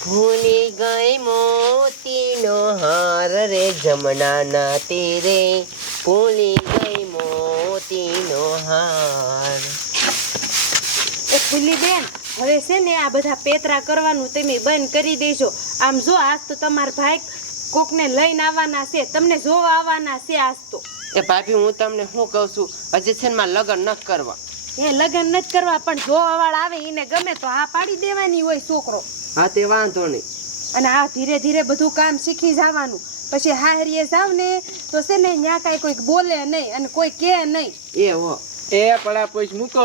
ભૂલી ગઈ મોતીનો હાર રે જમનાના તીરે. ભૂલી ગઈ મોતીનો હાર. એ ફૂલી બેન હવે છે ને આ બધા પેતરા કરવાનું તમે બંધ કરી દેજો. આમ જો આજ તો તમારા ભાઈ કોકને લઈને આવવાના છે તમને જોવા આવવાના છે આજ તો. એ ભાભી હું તમને શું કહું છું? હજી છે ને લગ્ન ન કરવા. એ લગ્ન નથી કરવા પણ જોવા વાળા આવે એને ગમે તો હા પાડી દેવાની હોય છોકરો. હા તે વાંધો નહીં. અને આ ધીરે ધીરે બધું કામ શીખી જવાનું. પછી હારીએ જાવ ને તો છે ને ત્યાં કાંઈ કોઈક બોલે નહીં અને કોઈ કહે નહીં. એ હો. એ પડા પૈસ મૂકો.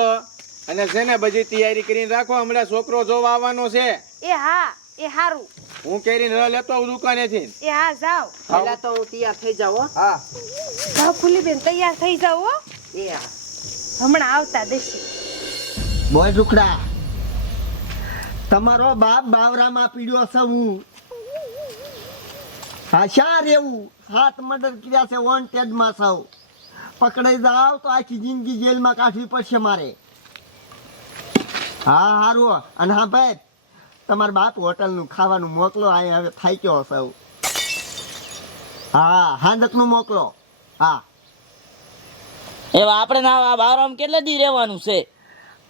અને છે ને બધી તૈયારી કરીને રાખો. હમણાં છોકરો જોવા આવવાનો છે. એ હા એ હારું. હું કેરી ન લેતો આવું દુકાનેથી. એ હા જાવ પહેલા તો હું તૈયાર થઈ જાવ હો. હા. ખુલી ફૂલીબેન તૈયાર થઈ જાવ હો. એ હા. હમણાં આવતા દેશી. બોલ રૂખડા તમારો બાપ બાવરામાં પીડ્યો છે હું. હા શા રેવું હાથ મર્ડર કર્યા છે વોન્ટેડમાં સૌ પકડાઈ જાવ તો આખી જિંદગી જેલમાં કાઢવી પડશે મારે. હા હારું. અને હા ભાઈ તમારા બાપ હોટલનું ખાવાનું મોકલો આ હવે થાય ગયો સૌ હા. હાંદકનું મોકલો. હા. એવા આપણે ના આ કેટલા દી રહેવાનું છે?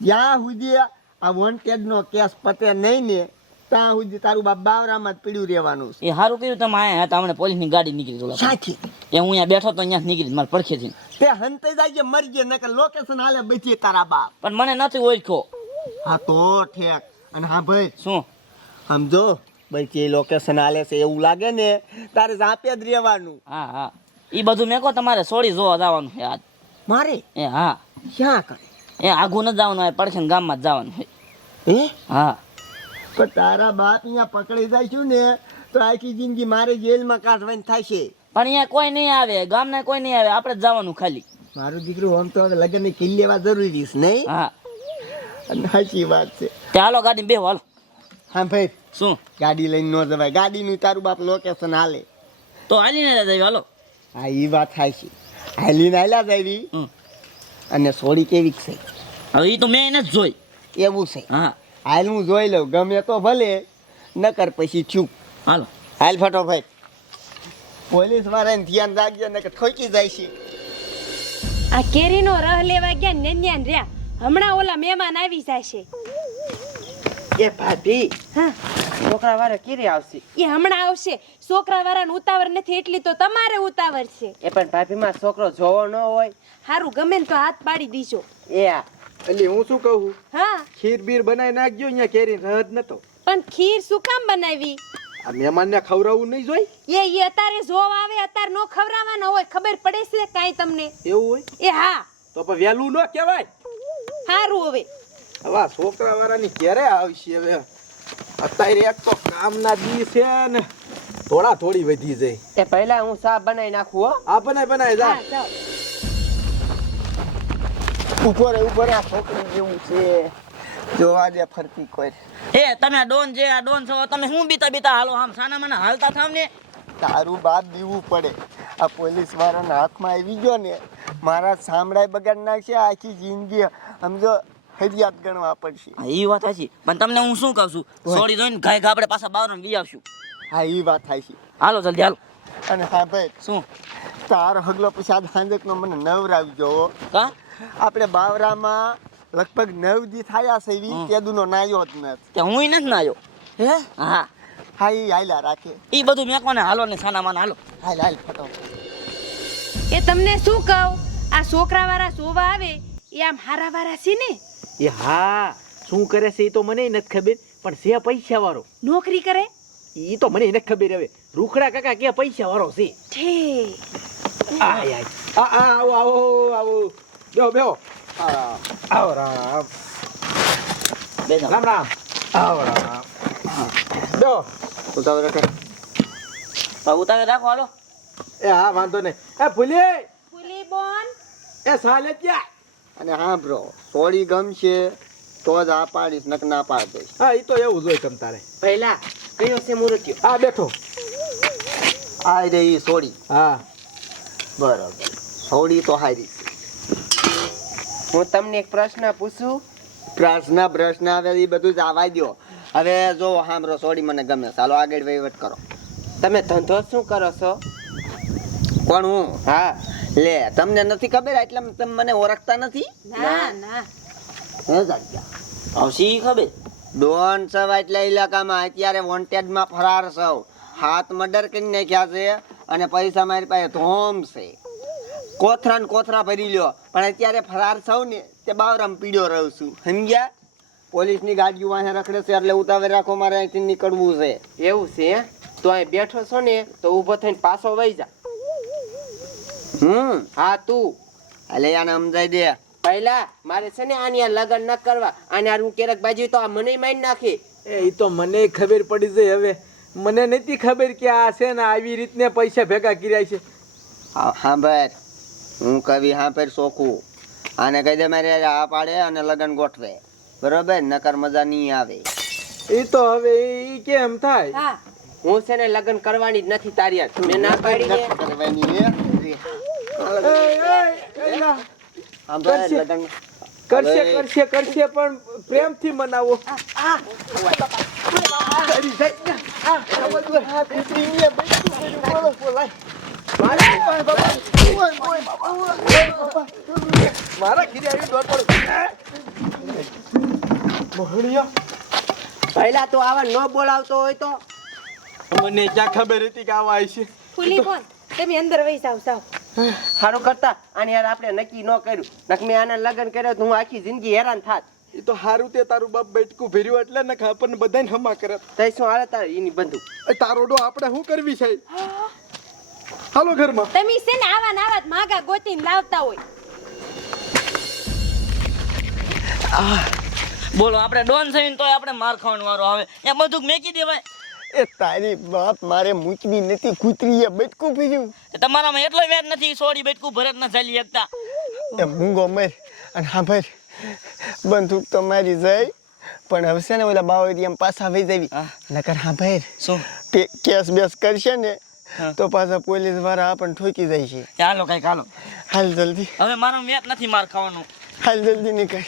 જ્યાં સુધી આ વોન્ટેડનો કેસ પતે નહીં ને ત્યાં સુધી તારું બાપ બાવરામાં જ પીડ્યું રહેવાનું છે. એ સારું કર્યું તમે આયા હતા હમણાં પોલીસની ગાડી નીકળી ગયો સાચી. એ હું અહીંયા બેઠો તો અહીંયા નીકળી મારે પડખેથી તે હંતે જાય મરી ગયા નકર લોકેશન હાલે બચી તારા બાપ. પણ મને નથી ઓળખ્યો. હા તો ઠેક. અને હા ભાઈ શું? સમજો બચી લોકેશન હાલે છે એવું લાગે ને તારે જાપે જ રહેવાનું. હા હા. એ બધું મેં કહો તમારે સોડી જોવા જવાનું છે આજ. મારે? એ હા. ક્યાં કરે? એ આઘું ન જવાનું હોય પડખે ગામમાં જ જવાનું હોય. હે? હા. પણ તારા બાપ અહીંયા પકડી જાય છું ને તો આખી જિંદગી મારે જેલમાં કાઢવાની થશે. પણ અહીંયા કોઈ નહીં આવે ગામના કોઈ નહીં આવે આપણે જવાનું ખાલી. મારું દીકરું આમ તો હવે લગ્નની કિલ્લી લેવા જરૂરી છે નહીં? હા. અને સાચી વાત છે. ચાલો ગાડી બે હાલો. હા ભાઈ. શું? ગાડી લઈને ન જવાય. ગાડીનું તારું બાપ લોકેશન હાલે. તો હાલીને જઈ હાલો. હા એ વાત થાય છે હાલીને હાલ્યા જાવી હમ. અને સોડી કેવી છે. હવે એ તો મેં એને જ જોઈ. એવું છે. હા. હાલ હું જોઈ લઉં ગમે તો ભલે નકર પછી ચૂપ હાલો. હાલ ફટોફટ. પોલીસ વાળાને ધ્યાન રાખજો નકર થોકી જાય છે. આ કેરીનો રહ લેવા ગયા ને ન્યાન રહ્યા. હમણાં ઓલા મહેમાન આવી જાય છે. એ ભાભી. હા? છોકરા વાળા ક્યારે આવશે? એ હમણાં આવશે. છોકરા વાળાને ઉતાવળ નથી એટલી તો તમારે ઉતાવળ છે. એ પણ ભાભી માં છોકરો જોવો ન હોય. હારું ગમે ને તો હાથ પાડી દીજો. એ હા એટલે હું શું કહું? હા. ખીર બીર બનાવી નાખજો અહીંયા કેરી રહ જ નતો. પણ ખીર શું કામ બનાવી? આ મહેમાનને ખવડાવવું નહીં જોઈ? એ એ અત્યારે જોવ આવે અત્યારે નો ખવડાવવાનો હોય. ખબર પડે છે કાંઈ તમને? એવું હોય? એ હા. તો પણ વહેલું ન કહેવાય. હારું હવે. હવે આ છોકરા વાળાની ક્યારે આવશે હવે. અત્યારે એક તો કામના દી છે ને થોડા થોડી વધી જાય. એ પહેલા હું સા બનાવી નાખું હો. આ બનાય બનાય જા. ઉપર ઉપર આ છોકરી જેવું છે. જોવા દે ફરતી કોઈ. એ તમે ડોન જે આ ડોન છો તમે શું બીતા બીતા હાલો? આમ સાના મને હાલતા થાવ ને? તારું બાદ દીવું પડે. આ પોલીસ વાળાના હાથમાં આવી ગયો ને મારા સાંભળાય બગાડ નાખશે આખી જિંદગી. સમજો ફરિયાદ ગણવા પડશે. હા, એ વાત સાચી પણ તમને હું શું કહું છું? સોરી જોઈને ઘાય ઘા આપણે પાછા બાવરામાં વી આવશું. હા એ વાત થાય છે હાલો જલ્દી હાલો. અને હા ભાઈ શું? તાર હગલો પ્રસાદ આજ સાંજકનો મને નવરાવી જોવો કા? આપણે બાવરામાં લગભગ નવ દી થયા છે એવી કેદુનો નાયો જ નથી. કે હું નથી નાયો? હે? હા. હા એ હાલ્યા રાખે. એ બધું મેકવાને. હાલો ને સાના માના હાલો. હાલ હાલ ફટો. એ તમને શું કહું? આ છોકરા વાળા સોવા આવે એ આમ હારા વાળા છે ને? એ હા શું કરે છે એ તો મને નથી ખબર પણ છે પૈસા વાળો નોકરી કરે? એ તો મને નથી ખબર હવે. રૂખડા કાકા કે પૈસા વાળો છે? ઠે આય આય. આ આ આવો આવો આવો. બેહો બેહો. આવો રામ બે રામ રામ. આવો રામ બેહો. ઉતાવળ રાખો. ઉતારે રાખો હાલો. એ હા વાંધો નહીં. એ ભૂલી ભૂલી બોન એ સાલે ક્યાં? અને સાંભળો બ્રો સોળી ગમશે તો જ આ પાડીશ નક ના પાડ દઈશ. હા એ તો એવું જ હોય તમ તારે. પહેલા કયો છે મુરત્યો આ બેઠો. આ રે એ સોળી. હા. બરોબર. સોળી તો હારી. હું તમને એક પ્રશ્ન પૂછું? પ્રશ્ન પ્રશ્ન આવે એ બધું જ આવા દ્યો. હવે જો સાંભળો સોડી મને ગમે ચાલો આગળ વહીવટ કરો. તમે ધંધો શું કરો છો? કોણ હું? હા. લે તમને નથી ખબર એટલે તમે મને ઓળખતા નથી? ના ના. હે જાગ્યા. આવશી ખબર? ડોન સવ એટલે ઇલાકામાં અત્યારે વોન્ટેડમાં ફરાર સૌ હાથ મર્ડર કરી નાખ્યા છે અને પૈસા મારી પાસે ધોમ છે. કોથરા ને કોથરા ભરી લ્યો. પણ અત્યારે ફરાર સૌ ને તે બાવરામ પીડ્યો રહું છું. સમજ્યા? પોલીસની ગાડીઓ અહીંયા રખડે છે એટલે ઉતાવળ રાખો મારે અહીંથી નીકળવું છે. એવું છે તો અહીં બેઠો છો ને તો ઊભો થઈને પાછો વહી જા. હમ હા તું. અલે આને સમજાઈ દે. પહેલા મારે છે ને આની આ લગન ન કરવા. આને આ હું કેરક બાજી તો આ મને મારી નાખે. એ તો મને ખબર પડી જાય હવે. મને નથી ખબર કે આ છે ને આવી રીતને પૈસા ભેગા કર્યા છે. હા હા ભાઈ. હું કવિ હા પર સોખું. આને કહી દે મારે આ પાડે અને લગન ગોઠવે. બરોબર? નકર મજા નહીં આવે. એ તો હવે એ કેમ થાય? હા છે ને લગ્ન કરવાની જ નથી તારી હારે. મેં ના પાડી કરવાની કરશે. લગન કરશે કરશે કરશે પણ પ્રેમથી મનાવો હાથ. મારા ઘીરે આવી દોડ પડો પહેલા તો આવા ન બોલાવતો હોય તો મને ક્યાં ખબર હતી કે આવા આવશે ફૂલી કોણ તમે અંદર વહી જાવ જાવ સારું કરતા. અને યાર આપણે નક્કી ન કર્યું. નક મેં આના લગન કર્યો તો હું આખી જિંદગી હેરાન થાત. એ તો હારું તે તારું બાપ બેટકું ભર્યું એટલે ને આપણને બધાને હમા કરે. તઈ શું હાલે તારે એની બંધુ? તારો ડો આપણે શું કરવી છે? હાલો ઘરમાં. તમે છે ને આવા નાવા માગા ગોતીને લાવતા હોય. બોલો આપણે ડોન થઈને તોય આપણે માર ખાવાનું વારો આવે. એ બધું મેકી દેવાય. એ તારી બાપ મારે મૂકવી નથી કૂતરીએ બટકું પીર્યું તમારામાં એટલો વ્યાજ નથી સોરી બટકું ભરત ન ચાલી શકતા એ મૂંગો મર અને હા ભાઈ બંદૂક તો મારી જાય પણ હવે છે ને ઓલા એમ પાછા વહી જવી. નકર હા ભાઈ શું? કેસ બેસ કરશે ને તો પાછા પોલીસવાળા આપણને ઠોકી જાય છે. ચાલો કઈ કાલો. હાલ જલ્દી. હવે મારો વ્યાજ નથી માર ખાવાનું. હાલ જલ્દી નીકળ.